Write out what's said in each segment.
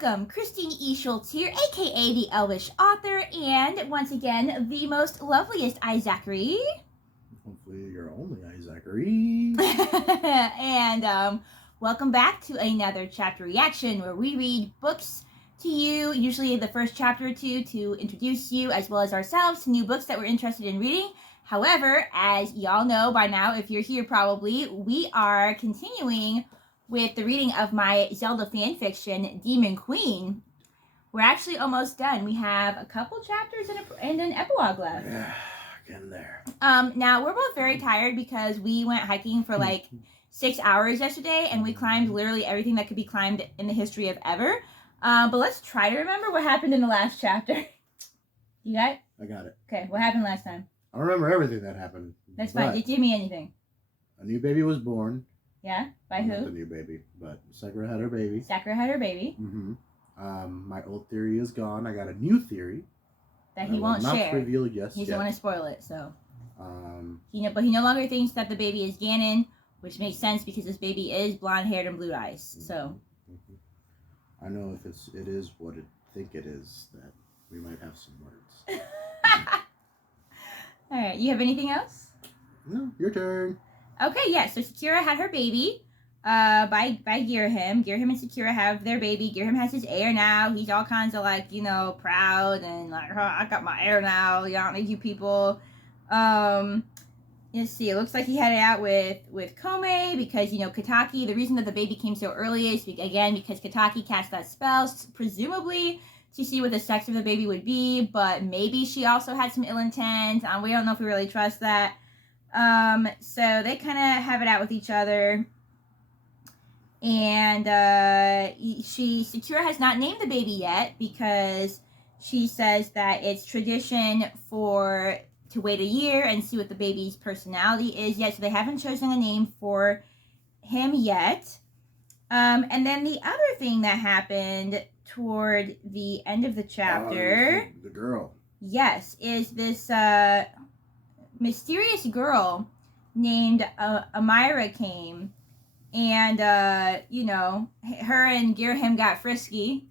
Welcome, Christine E. Schulze here, aka the Elvish Author, and once again, the most loveliest Zachary. Hopefully you're only Zachary. And welcome back to another chapter reaction where we read books to you, usually the first chapter or two, to introduce you as well as ourselves to new books that we're interested in reading. However, as y'all know by now, if you're here probably, we are continuing with the reading of my Zelda fanfiction, Demon Queen. We're actually almost done. We have a couple chapters and an epilogue left. Yeah, getting there. Now, we're both very tired because we went hiking for like 6 hours yesterday, and we climbed literally everything that could be climbed in the history of ever. But let's try to remember what happened in the last chapter. You got it? I got it. Okay, what happened last time? I remember everything that happened. That's fine. Just give me anything. A new baby was born. Yeah? By Not who? the new baby, but Sakura had her baby. Sakura had her baby. Mm-hmm. My old theory is gone. I got a new theory. That he won't share. Not reveal yes He doesn't want to spoil it, so. But he no longer thinks that the baby is Ganon, which makes sense because this baby is blonde-haired and blue eyes. So. I know if it is what I think it is, that we might have some words. All right. You have anything else? No, your turn. Okay. Yeah. So Sakura had her baby. By Ghirahim. Ghirahim and Sakura have their baby. Ghirahim has his heir now. He's all kinds of like, proud and like, oh, I got my heir now. I don't need you people. Let's see. It looks like he had it out with Kome because, Kataki, the reason that the baby came so early is, again, because Kataki cast that spell, presumably to see what the sex of the baby would be, but maybe she also had some ill intent. We don't know if we really trust that. So they kind of have it out with each other. And Sakura has not named the baby yet because she says that it's tradition to wait a year and see what the baby's personality is yet. So they haven't chosen a name for him yet. And then the other thing that happened toward the end of the chapter, the girl. Yes, is this mysterious girl named Amira came. And, her and Ghirahim got frisky,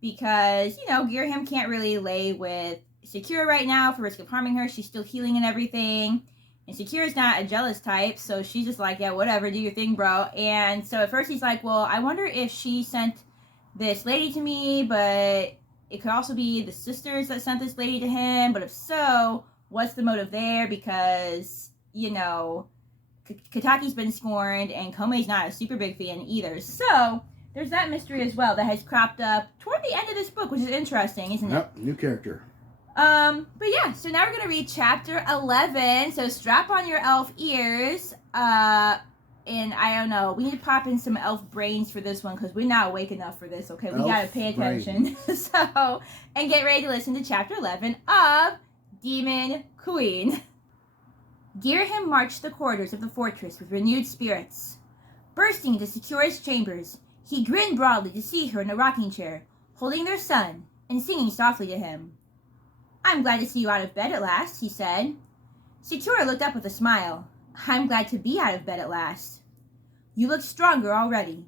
because, Ghirahim can't really lay with Sakura right now for risk of harming her. She's still healing and everything. And Sakura's not a jealous type, so she's just like, yeah, whatever, do your thing, bro. And so at first he's like, well, I wonder if she sent this lady to me, but it could also be the sisters that sent this lady to him. But if so, what's the motive there? Because, Kataki's been scorned, and Kome's not a super big fan either. So, there's that mystery as well that has cropped up toward the end of this book, which is interesting, isn't it? Yep, new character. But yeah, so now we're going to read chapter 11, so strap on your elf ears, and I don't know, we need to pop in some elf brains for this one, because we're not awake enough for this, okay? We got to pay attention. And get ready to listen to chapter 11 of Demon Queen. Ghirahim marched the corridors of the fortress with renewed spirits. Bursting into Sakura's chambers, he grinned broadly to see her in a rocking chair, holding their son, and singing softly to him. I'm glad to see you out of bed at last, he said. Sakura looked up with a smile. I'm glad to be out of bed at last. You look stronger already.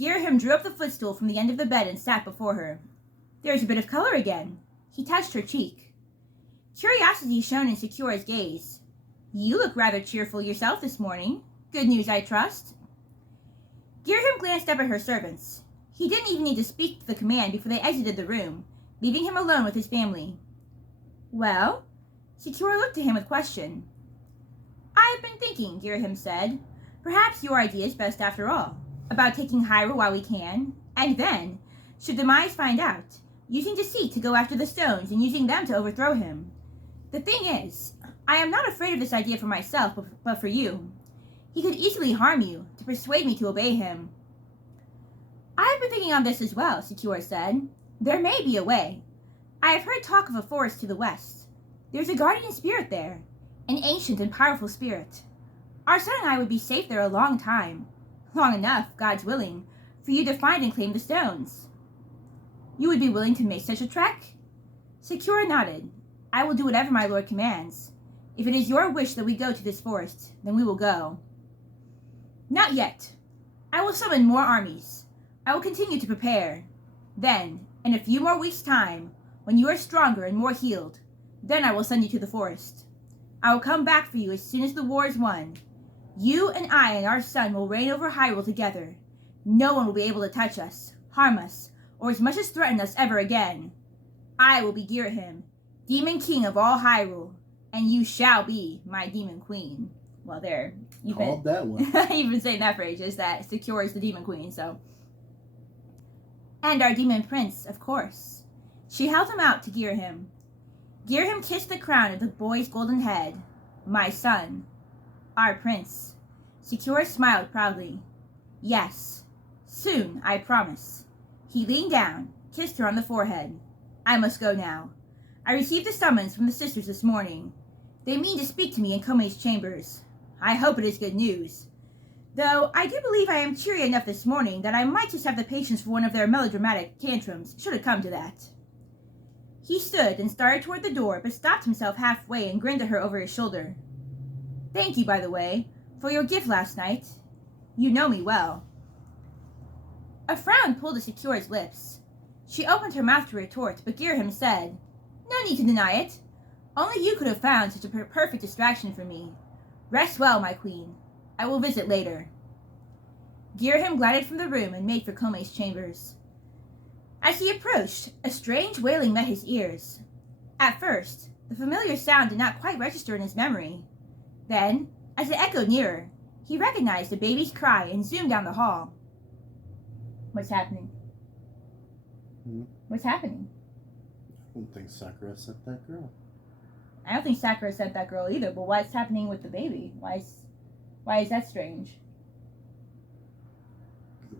Ghirahim drew up the footstool from the end of the bed and sat before her. There's a bit of color again. He touched her cheek. Curiosity shone in Sakura's gaze. You look rather cheerful yourself this morning. Good news, I trust. Ghirahim glanced up at her servants. He didn't even need to speak to the command before they exited the room, leaving him alone with his family. Well? Sakura looked at him with question. I've been thinking, Ghirahim said. Perhaps your idea is best after all, about taking Hyrule while we can, and then, should Demise find out, using deceit to go after the stones and using them to overthrow him. The thing is, I am not afraid of this idea for myself, but for you. He could easily harm you, to persuade me to obey him. I have been thinking on this as well, Sakura said. There may be a way. I have heard talk of a forest to the west. There's a guardian spirit there, an ancient and powerful spirit. Our son and I would be safe there a long time. Long enough, God's willing, for you to find and claim the stones. You would be willing to make such a trek? Sakura nodded. I will do whatever my lord commands. If it is your wish that we go to this forest, then we will go. Not yet. I will summon more armies. I will continue to prepare. Then, in a few more weeks' time, when you are stronger and more healed, then I will send you to the forest. I will come back for you as soon as the war is won. You and I and our son will reign over Hyrule together. No one will be able to touch us, harm us, or as much as threaten us ever again. I will be Ghirahim, Demon King of all Hyrule, and you shall be my Demon Queen. Well, there. Called that one. You've been saying that for ages, that Sakura is the Demon Queen, so. And our Demon Prince, of course. She held him out to Ghirahim. Ghirahim kissed the crown of the boy's golden head. My son. Our prince. Sakura smiled proudly. Yes. Soon, I promise. He leaned down, kissed her on the forehead. I must go now. I received a summons from the sisters this morning. They mean to speak to me in Komei's chambers. I hope it is good news. Though I do believe I am cheery enough this morning that I might just have the patience for one of their melodramatic tantrums, should it come to that. He stood and started toward the door, but stopped himself halfway and grinned at her over his shoulder. Thank you, by the way, for your gift last night. You know me well. A frown pulled at Sakura's lips. She opened her mouth to retort, but Ghirahim said, No need to deny it. Only you could have found such a perfect distraction for me. Rest well, my queen. I will visit later. Ghirahim glided from the room and made for Komei's chambers. As he approached, a strange wailing met his ears. At first, the familiar sound did not quite register in his memory. Then, as it echoed nearer, he recognized a baby's cry and zoomed down the hall. What's happening? What's happening? I don't think Sakura sent that girl. I don't think Sakura sent that girl either, but what's happening with the baby? Why is that strange? The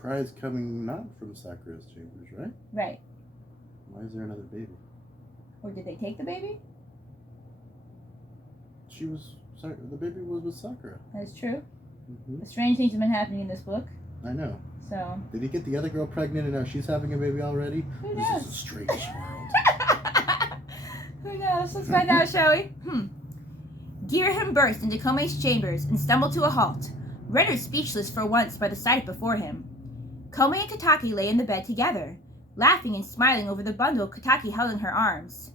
cry is coming not from Sakura's chambers, right? Right. Why is there another baby? Or did they take the baby? The baby was with Sakura. That's true. Mm-hmm. Strange things have been happening in this book. I know. So. Did he get the other girl pregnant and now she's having a baby already? Who knows? This is a strange world. Who knows? Let's find out, shall we? Ghirahim burst into Komei's chambers and stumbled to a halt, rendered speechless for once by the sight before him. Komei and Kataki lay in the bed together, laughing and smiling over the bundle Kataki held in her arms.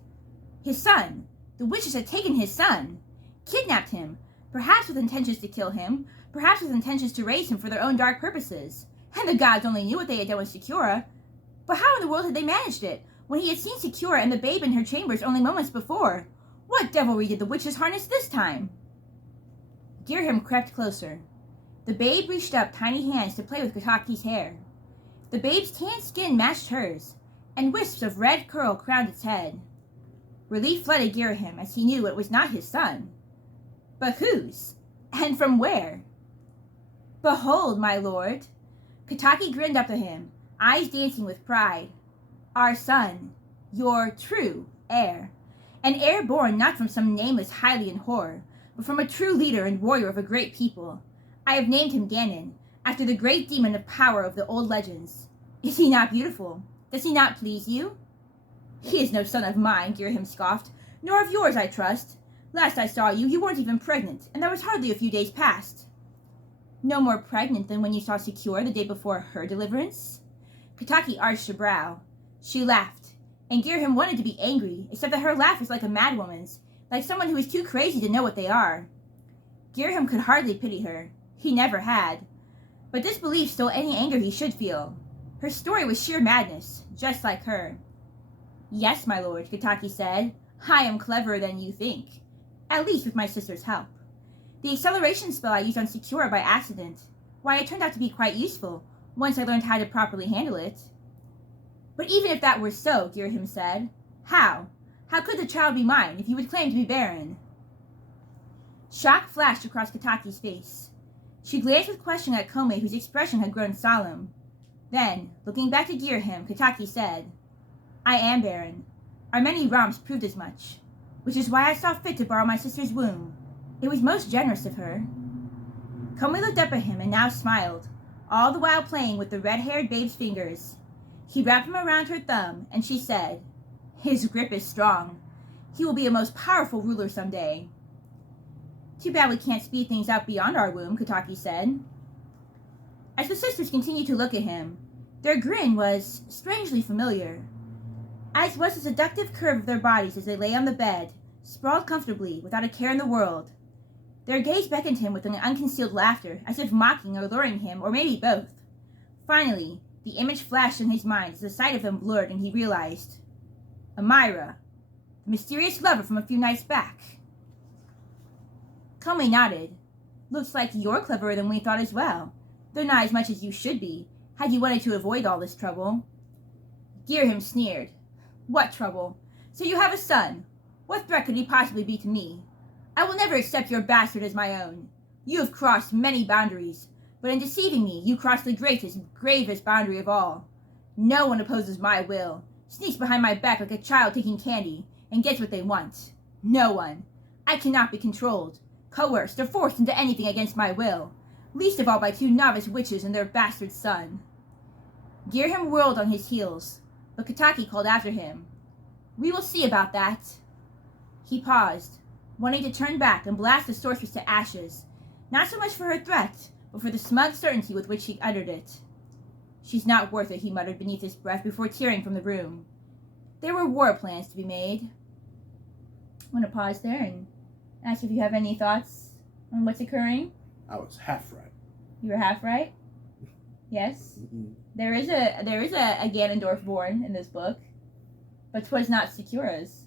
His son! The witches had taken his son! Kidnapped him, perhaps with intentions to kill him, perhaps with intentions to raise him for their own dark purposes. And the gods only knew what they had done with Sakura. But how in the world had they managed it, when he had seen Sakura and the babe in her chambers only moments before? What devilry did the witches harness this time? Ghirahim crept closer. The babe reached up tiny hands to play with Kataki's hair. The babe's tan skin matched hers, and wisps of red curl crowned its head. Relief flooded Ghirahim as he knew it was not his son. But whose? And from where? Behold, my lord. Kataki grinned up at him, eyes dancing with pride. Our son, your true heir. An heir born not from some nameless Hylian whore, but from a true leader and warrior of a great people. I have named him Ganon, after the great demon of power of the old legends. Is he not beautiful? Does he not please you? He is no son of mine, Ghirahim scoffed, nor of yours, I trust. Last I saw you, you weren't even pregnant, and that was hardly a few days past. No more pregnant than when you saw Sakura the day before her deliverance? Kataki arched her brow. She laughed, and Ghirahim wanted to be angry, except that her laugh was like a madwoman's, like someone who is too crazy to know what they are. Ghirahim could hardly pity her. He never had. But this belief stole any anger he should feel. Her story was sheer madness, just like her. Yes, my lord, Kataki said. I am cleverer than you think. At least with my sister's help. The acceleration spell I used on Sakura by accident. Why, it turned out to be quite useful, once I learned how to properly handle it. But even if that were so, Ghirahim said, how? How could the child be mine if you would claim to be barren? Shock flashed across Kataki's face. She glanced with question at Komei, whose expression had grown solemn. Then, looking back at Ghirahim, Kataki said, I am barren. Our many romps proved as much, which is why I saw fit to borrow my sister's womb. It was most generous of her. Komei looked up at him and now smiled, all the while playing with the red-haired babe's fingers. He wrapped them around her thumb, and she said, His grip is strong. He will be a most powerful ruler someday. Too bad we can't speed things up beyond our womb, Kataki said. As the sisters continued to look at him, Their grin was strangely familiar, as was the seductive curve of their bodies as they lay on the bed, sprawled comfortably, without a care in the world. Their gaze beckoned him with an unconcealed laughter, as if mocking or luring him, or maybe both. Finally, the image flashed in his mind as the sight of them blurred, and he realized. Amira, the mysterious lover from a few nights back. Comey nodded. Looks like you're cleverer than we thought as well, though not as much as you should be, had you wanted to avoid all this trouble. Ghirahim sneered. What trouble? So you have a son. What threat could he possibly be to me? I will never accept your bastard as my own. You have crossed many boundaries, but in deceiving me, you crossed the greatest, gravest boundary of all. No one opposes my will, sneaks behind my back like a child taking candy, and gets what they want. No one. I cannot be controlled, coerced, or forced into anything against my will, least of all by two novice witches and their bastard son. Ghirahim whirled on his heels, but Kataki called after him. We will see about that. He paused, wanting to turn back and blast the sorceress to ashes, not so much for her threat, but for the smug certainty with which she uttered it. She's not worth it, he muttered beneath his breath before tearing from the room. There were war plans to be made. I'm going to pause there and ask if you have any thoughts on what's occurring. I was half right. You were half right? Yes. Mm-hmm. There is a Ganondorf born in this book, but 'twas not Sakura's.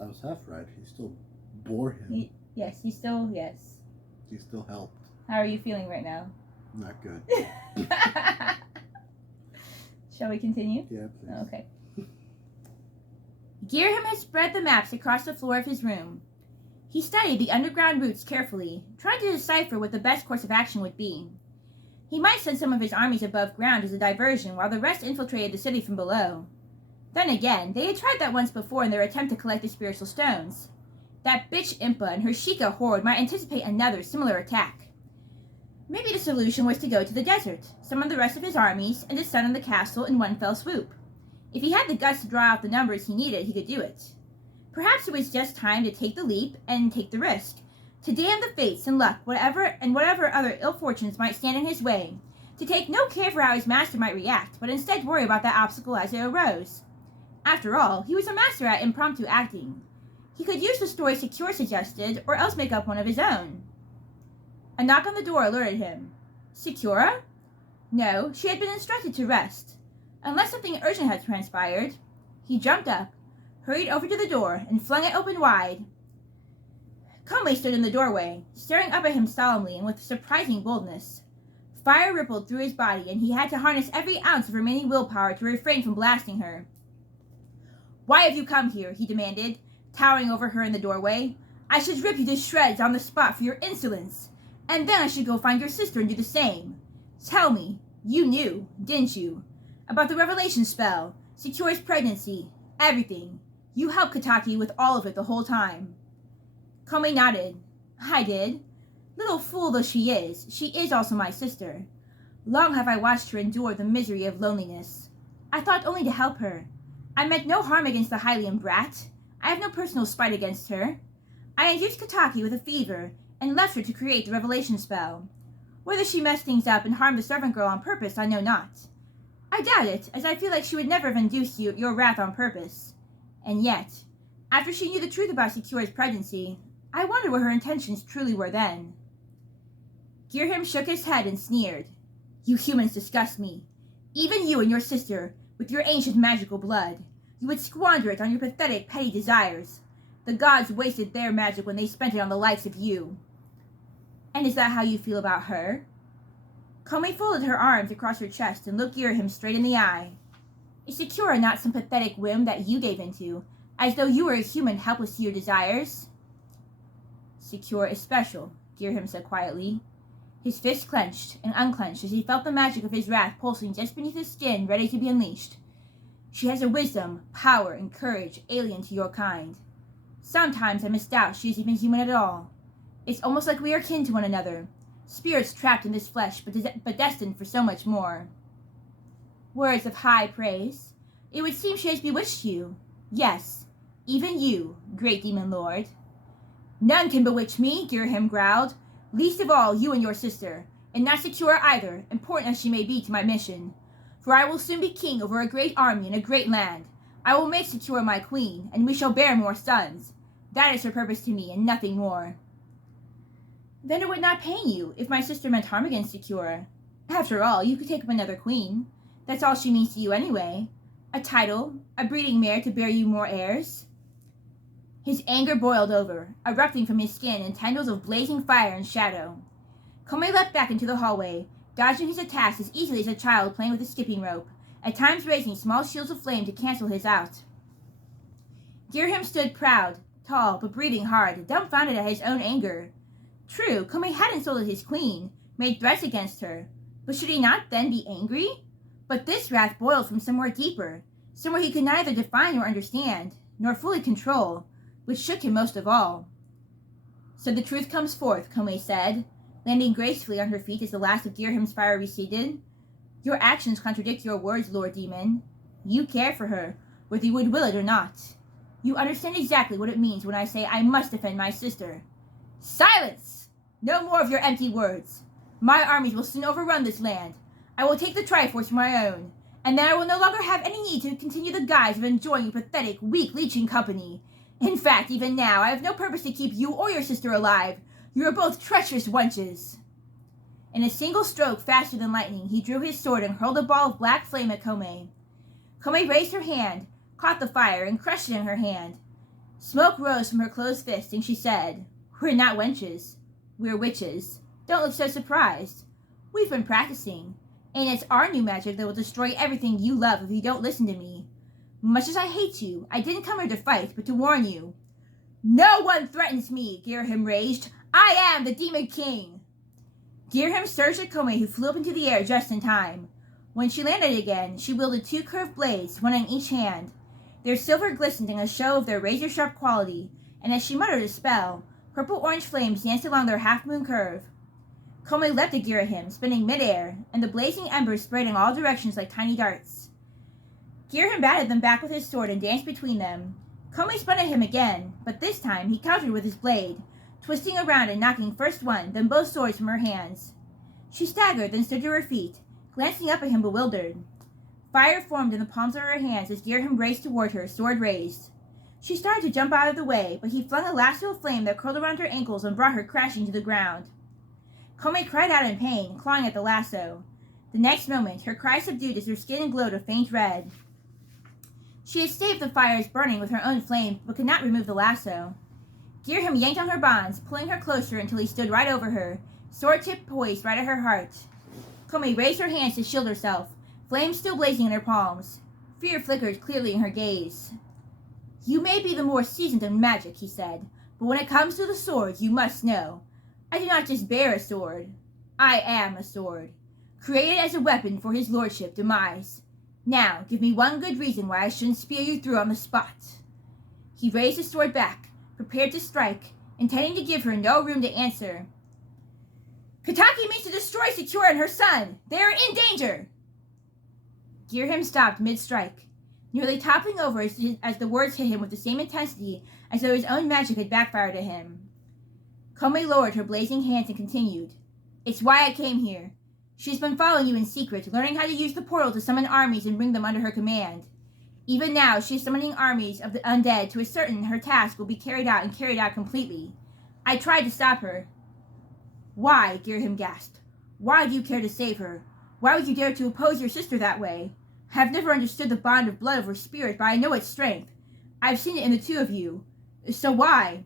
I was half right. He still bore him. Yes. He still helped. How are you feeling right now? Not good. Shall we continue? Yeah, please. Okay. Ghirahim had spread the maps across the floor of his room. He studied the underground routes carefully, trying to decipher what the best course of action would be. He might send some of his armies above ground as a diversion while the rest infiltrated the city from below. Then again, they had tried that once before in their attempt to collect the spiritual stones. That bitch Impa and her Sheikah horde might anticipate another similar attack. Maybe the solution was to go to the desert, summon the rest of his armies, and descend on the castle in one fell swoop. If he had the guts to draw out the numbers he needed, he could do it. Perhaps it was just time to take the leap and take the risk, to damn the fates and luck, whatever other ill fortunes might stand in his way, to take no care for how his master might react, but instead worry about that obstacle as it arose. After all, he was a master at impromptu acting. He could use the story Sakura suggested, or else make up one of his own. A knock on the door alerted him. Sakura? No, she had been instructed to rest. Unless something urgent had transpired. He jumped up, hurried over to the door, and flung it open wide. Comey stood in the doorway, staring up at him solemnly and with surprising boldness. Fire rippled through his body, and he had to harness every ounce of remaining willpower to refrain from blasting her. Why have you come here? He demanded, towering over her in the doorway. I should rip you to shreds on the spot for your insolence, and then I should go find your sister and do the same. Tell me, you knew, didn't you, about the revelation spell, Sakura's pregnancy, everything. You helped Kataki with all of it the whole time. Comey nodded. I did. Little fool though she is also my sister. Long have I watched her endure the misery of loneliness. I thought only to help her. I meant no harm against the Hylian brat. I have no personal spite against her. I induced Kataki with a fever, and left her to create the revelation spell. Whether she messed things up and harmed the servant girl on purpose, I know not. I doubt it, as I feel like she would never have induced your wrath on purpose. And yet, after she knew the truth about Sakura's pregnancy, I wonder what her intentions truly were then. Ghirahim shook his head and sneered. You humans disgust me. Even you and your sister, with your ancient magical blood. You would squander it on your pathetic, petty desires. The gods wasted their magic when they spent it on the likes of you. And is that how you feel about her? Comey folded her arms across her chest and looked Ghirahim straight in the eye. Is Sakura not some pathetic whim that you gave into, as though you were a human helpless to your desires? Sakura is special, Ghirahim said quietly. His fist clenched and unclenched as he felt the magic of his wrath pulsing just beneath his skin, ready to be unleashed. She has a wisdom, power, and courage alien to your kind. Sometimes I misdoubt she is even human at all. It's almost like we are kin to one another, spirits trapped in this flesh, but destined for so much more. Words of high praise. It would seem she has bewitched you. Yes, even you, great demon lord. None can bewitch me, Ghirahim growled. Least of all, you and your sister, and not Sakura either, important as she may be to my mission. For I will soon be king over a great army and a great land. I will make Sakura my queen, and we shall bear more sons. That is her purpose to me, and nothing more." "Then it would not pain you if my sister meant harm against Sakura. After all, you could take up another queen. That's all she means to you anyway. A title, a breeding mare to bear you more heirs." His anger boiled over, erupting from his skin in tendrils of blazing fire and shadow. Komei leapt back into the hallway, dodging his attacks as easily as a child playing with a skipping rope, at times raising small shields of flame to cancel his out. Ghirahim stood proud, tall, but breathing hard, dumbfounded at his own anger. True, Komei had insulted his queen, made threats against her, but should he not then be angry? But this wrath boiled from somewhere deeper, somewhere he could neither define nor understand, nor fully control, which shook him most of all. "So the truth comes forth," Komei said, landing gracefully on her feet as the last of Ghirahim's fire receded. "Your actions contradict your words, Lord Demon. You care for her, whether you would will it or not. You understand exactly what it means when I say I must defend my sister." "Silence! No more of your empty words. My armies will soon overrun this land. I will take the Triforce for my own, and then I will no longer have any need to continue the guise of enjoying your pathetic, weak leeching company. In fact, even now, I have no purpose to keep you or your sister alive. You are both treacherous wenches." In a single stroke faster than lightning, he drew his sword and hurled a ball of black flame at Komei. Komei raised her hand, caught the fire, and crushed it in her hand. Smoke rose from her closed fist, and she said, "We're not wenches. We're witches. Don't look so surprised. We've been practicing, and it's our new magic that will destroy everything you love if you don't listen to me. Much as I hate you, I didn't come here to fight, but to warn you." "No one threatens me," Ghirahim raged. "I am the Demon King." Ghirahim surged at Komei, who flew up into the air just in time. When she landed again, she wielded two curved blades, one in each hand. Their silver glistened in a show of their razor-sharp quality, and as she muttered a spell, purple-orange flames danced along their half-moon curve. Komei leapt at Ghirahim, spinning mid-air, and the blazing embers sprayed in all directions like tiny darts. Ghirahim batted them back with his sword and danced between them. Komei spun at him again, but this time he countered with his blade, twisting around and knocking first one, then both swords from her hands. She staggered, then stood to her feet, glancing up at him bewildered. Fire formed in the palms of her hands as Ghirahim raced toward her, sword raised. She started to jump out of the way, but he flung a lasso of flame that curled around her ankles and brought her crashing to the ground. Komei cried out in pain, clawing at the lasso. The next moment, her cry subdued as her skin glowed a faint red. She had staved the fires burning with her own flame, but could not remove the lasso. Ghirahim yanked on her bonds, pulling her closer until he stood right over her, sword tip poised right at her heart. Komei raised her hands to shield herself, flames still blazing in her palms. Fear flickered clearly in her gaze. "You may be the more seasoned in magic," he said, "but when it comes to the sword, you must know. I do not just bear a sword. I am a sword, created as a weapon for his lordship, Demise. Now, give me one good reason why I shouldn't spear you through on the spot." He raised his sword back, prepared to strike, intending to give her no room to answer. "Kataki means to destroy Sakura and her son. They are in danger." Ghirahim stopped mid-strike, nearly toppling over as the words hit him with the same intensity as though his own magic had backfired at him. Komei lowered her blazing hands and continued, "It's why I came here. She's been following you in secret, learning how to use the portal to summon armies and bring them under her command. Even now, she is summoning armies of the undead to ascertain her task will be carried out and carried out completely. I tried to stop her." "Why?" Ghirahim gasped. "Why do you care to save her? Why would you dare to oppose your sister that way? I have never understood the bond of blood of her spirit, but I know its strength. I've seen it in the two of you. So why?"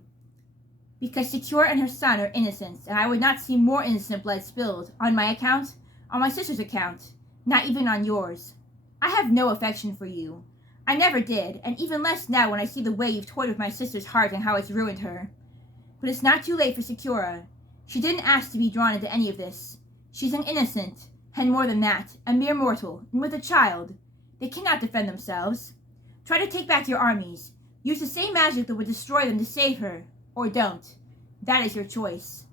"Because Sakura and her son are innocent, and I would not see more innocent blood spilled, on my account, on my sister's account, not even on yours. I have no affection for you. I never did, and even less now when I see the way you've toyed with my sister's heart and how it's ruined her. But it's not too late for Sakura. She didn't ask to be drawn into any of this. She's an innocent, and more than that, a mere mortal, and with a child. They cannot defend themselves. Try to take back your armies. Use the same magic that would destroy them to save her, or don't. That is your choice.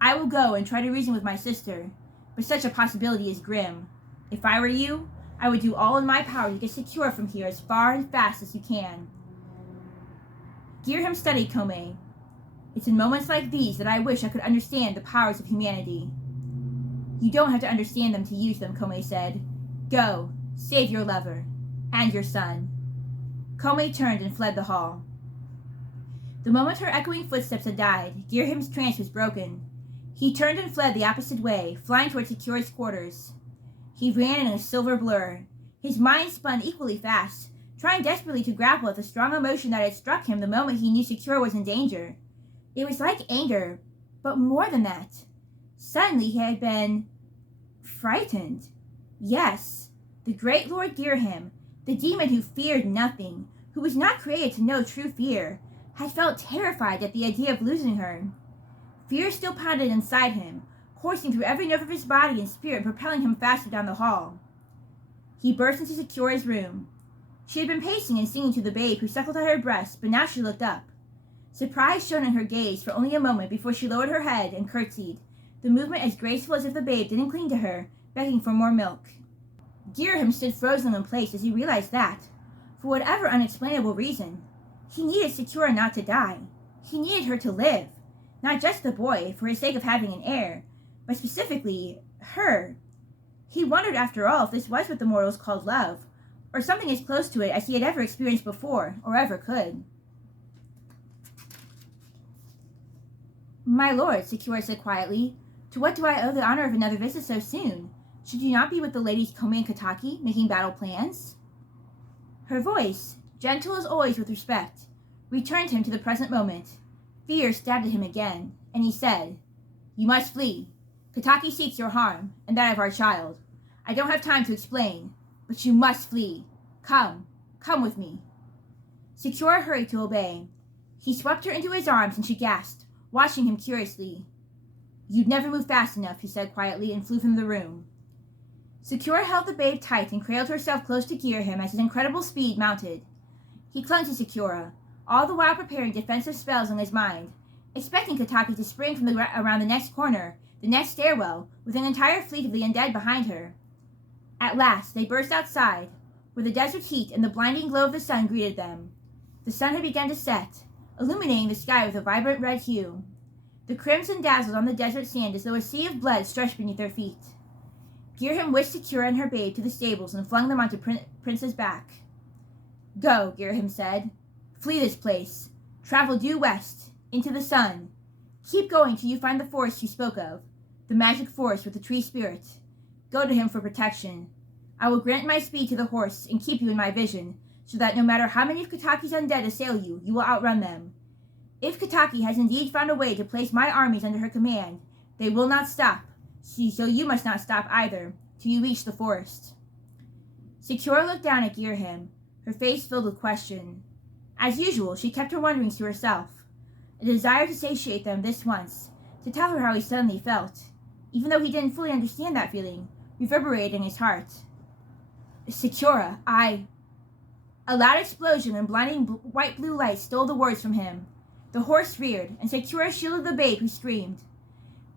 I will go and try to reason with my sister, but such a possibility is grim. If I were you, I would do all in my power to get Sakura from here as far and fast as you can." Ghirahim studied Komei. "It's in moments like these that I wish I could understand the powers of humanity." "You don't have to understand them to use them," Komei said. "Go. Save your lover. And your son. Komi turned and fled the hall. The moment her echoing footsteps had died, Ghirahim's trance was broken. He turned and fled the opposite way, flying towards Sakura's quarters. He ran in a silver blur. His mind spun equally fast, trying desperately to grapple with the strong emotion that had struck him the moment he knew Sakura was in danger. It was like anger, but more than that. Suddenly he had been frightened. Yes, the great Lord Ghirahim, the demon who feared nothing, who was not created to know true fear, had felt terrified at the idea of losing her. Fear still pounded inside him, coursing through every nerve of his body and spirit, propelling him faster down the hall. He burst into Sakura's room. She had been pacing and singing to the babe who suckled at her breast, but now she looked up. Surprise shone in her gaze for only a moment before she lowered her head and curtsied, the movement as graceful as if the babe didn't cling to her, begging for more milk. Ghirahim stood frozen in place as he realized that, for whatever unexplainable reason, he needed Sakura not to die. He needed her to live. Not just the boy, for his sake of having an heir, but specifically, her. He wondered, after all, if this was what the mortals called love, or something as close to it as he had ever experienced before, or ever could. My lord, Sakura said quietly, to what do I owe the honor of another visit so soon? Should you not be with the ladies Komi and Kataki, making battle plans? Her voice, gentle as always with respect, returned him to the present moment. Fear stabbed at him again, and he said, You must flee. Kataki seeks your harm, and that of our child. I don't have time to explain, but you must flee. Come with me. Sakura hurried to obey. He swept her into his arms, and she gasped, watching him curiously. You'd never move fast enough, he said quietly, and flew from the room. Sakura held the babe tight and cradled herself close to Ghirahim as his incredible speed mounted. He clung to Sakura, all the while preparing defensive spells in his mind, expecting Kataki to spring from around the next corner, the next stairwell, with an entire fleet of the undead behind her. At last, they burst outside, where the desert heat and the blinding glow of the sun greeted them. The sun had begun to set, illuminating the sky with a vibrant red hue. The crimson dazzled on the desert sand as though a sea of blood stretched beneath their feet. Ghirahim whisked Sakura and her babe to the stables and flung them onto Prince's back. Go, Ghirahim said. Flee this place. Travel due west, into the sun. Keep going till you find the forest you spoke of, the magic forest with the tree spirit. Go to him for protection. I will grant my speed to the horse and keep you in my vision, so that no matter how many of Kataki's undead assail you, you will outrun them. If Kataki has indeed found a way to place my armies under her command, they will not stop, so you must not stop either, till you reach the forest. Sakura looked down at Ghirahim, her face filled with question. As usual, she kept her wonderings to herself. A desire to satiate them this once, to tell her how he suddenly felt, even though he didn't fully understand that feeling, reverberated in his heart. Sakura, A loud explosion and blinding white-blue light stole the words from him. The horse reared, and Sakura shielded the babe who screamed.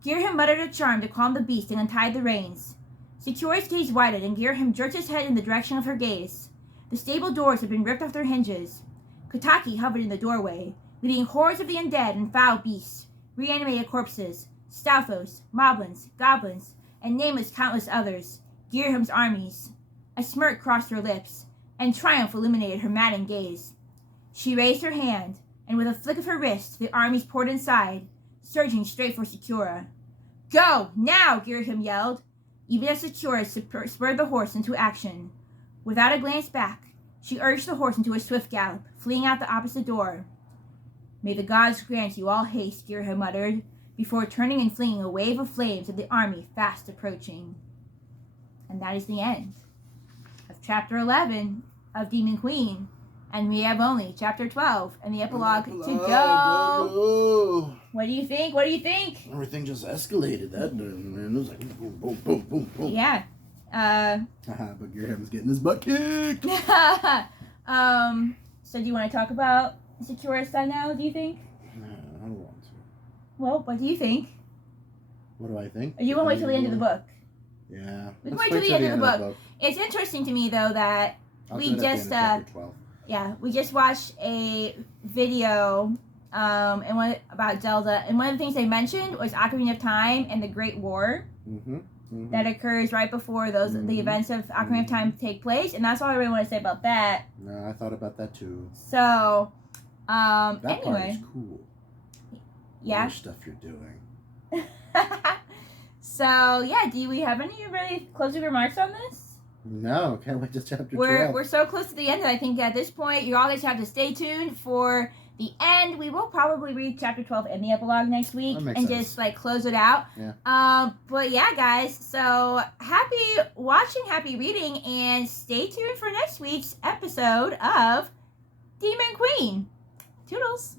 Ghirahim muttered a charm to calm the beast and untied the reins. Sakura's gaze widened, and Ghirahim jerked his head in the direction of her gaze. The stable doors had been ripped off their hinges. Kataki hovered in the doorway, leading hordes of the undead and foul beasts, reanimated corpses, Stalfos, moblins, goblins, and nameless countless others, Ghirahim's armies. A smirk crossed her lips, and triumph illuminated her maddened gaze. She raised her hand, and with a flick of her wrist, the armies poured inside, surging straight for Sakura. Go, now, Ghirahim yelled, even as Sakura spurred the horse into action. Without a glance back, she urged the horse into a swift gallop, fleeing out the opposite door. May the gods grant you all haste, Ghirahim muttered, before turning and flinging a wave of flames at the army fast approaching. And that is the end of Chapter 11 of Demon Queen. And we have only Chapter 12 and the epilogue to go. What do you think? What do you think? Everything just escalated that man. It was like boom, boom, boom, boom, boom. Yeah. But Ghirahim's getting his butt kicked. So do you want to talk about Sakura's son now, do you think? No, I don't want to. Well, what do you think? What do I think? Or you want to wait till the end of the book? Yeah. We can wait till the end of the book. It's interesting to me, though, that we just we just watched a video about Zelda, and one of the things they mentioned was Ocarina of Time and the Great War. Mm-hmm. that occurs right before those the events of Ocarina of Time take place, and that's all I really want to say about that. No, I thought about that too. So, That part anyway, is cool. yeah. Other stuff you're doing. So yeah, do we have any really closing remarks on this? No, can't wait to chapter 12. We're so close to the end that I think at this point you all guys have to stay tuned for the end. We will probably read chapter 12 and the epilogue next week and sense. just like close it out. Yeah. But yeah, guys, so happy watching, happy reading, and stay tuned for next week's episode of Demon Queen. Toodles.